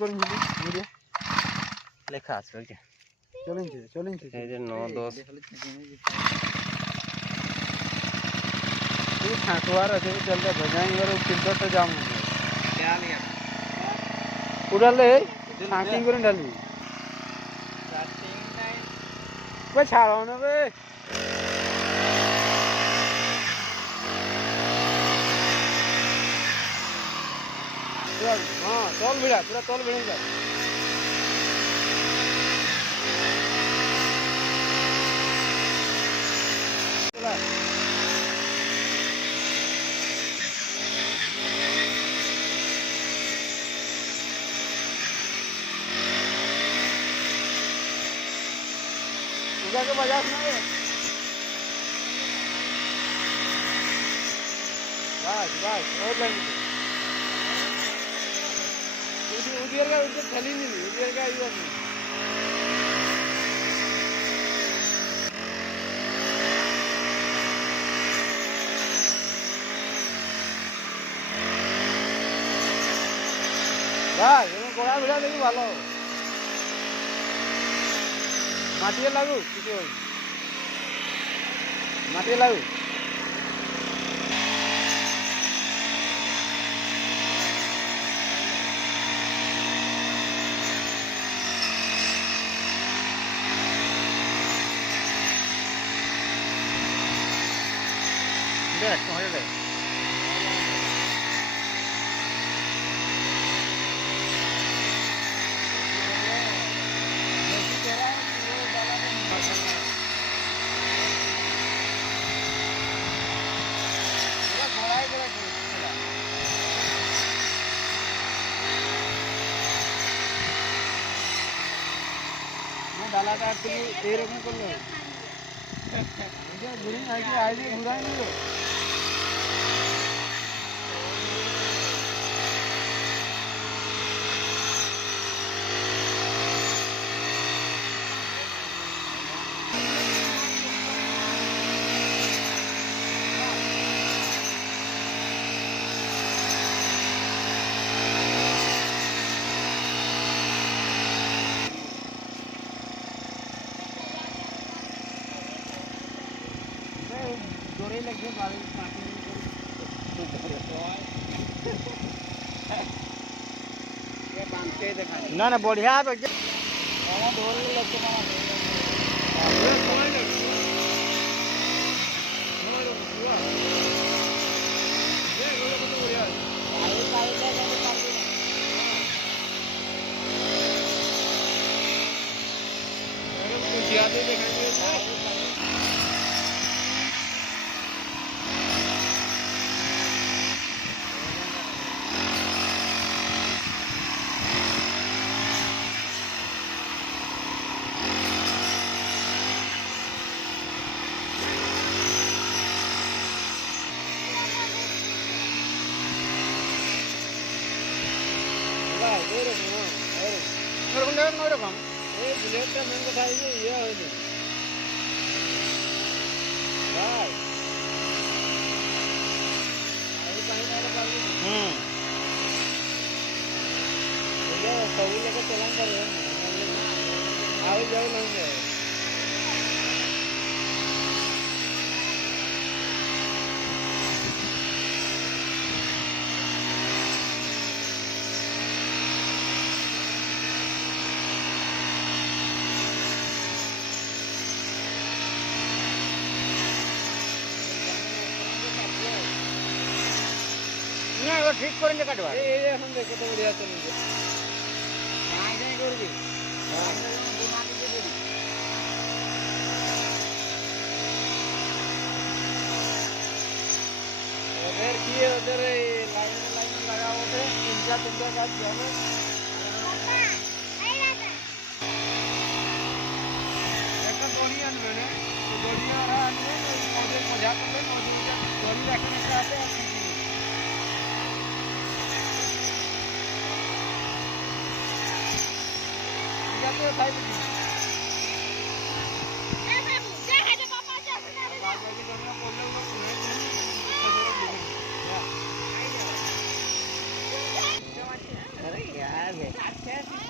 করুন ভিডিও লেখা আছে ওই যে চলুন এই যে 9-10 तू ठाकुर আছে চলতে ভজাই এর ফিল্টারটা জাম ডাল ইয়া উড়ালে ঠাকিং করে ঢালবি রাটিং নাই কই ছাড়ো না বে हां चल भिड़ा पूरा चल भिड़ेगा चला उधर के बजाज ना है बस और लेंगे उधर का उधर चली नहीं उधर का इधर नहीं ভাই এমন কোড়া ভিড়া দেখি ভালো মাটিয়ে লাগু কিছু মাটিয়ে লাগু দেখ তোমাকে দেখ ডালাটা একটু এইরকম করলে ঘুরে আইলে ঘুরাই নিল जोरे लगे बाल ना ना बढ़िया এরকম এই বুলেটটা মেন কথা হচ্ছে ইয়ে হয়নি ভাই এই পাইনাটা পারবি এটা সবই লোক চালান পারবে আর যাও না ঠিক করে নিয়ে কাটবা এই এখন দেখো তো বড়িয়া চলছে নাই নাই করবি ওদের কি ওদের এই লাইন লাগাও ওদের তিনটা কাজ যাবে একটা দড়ি আনবে না দড়ি আনবে ওদের মজা করবে দড়ি এখন একটা আছে अरे यार 86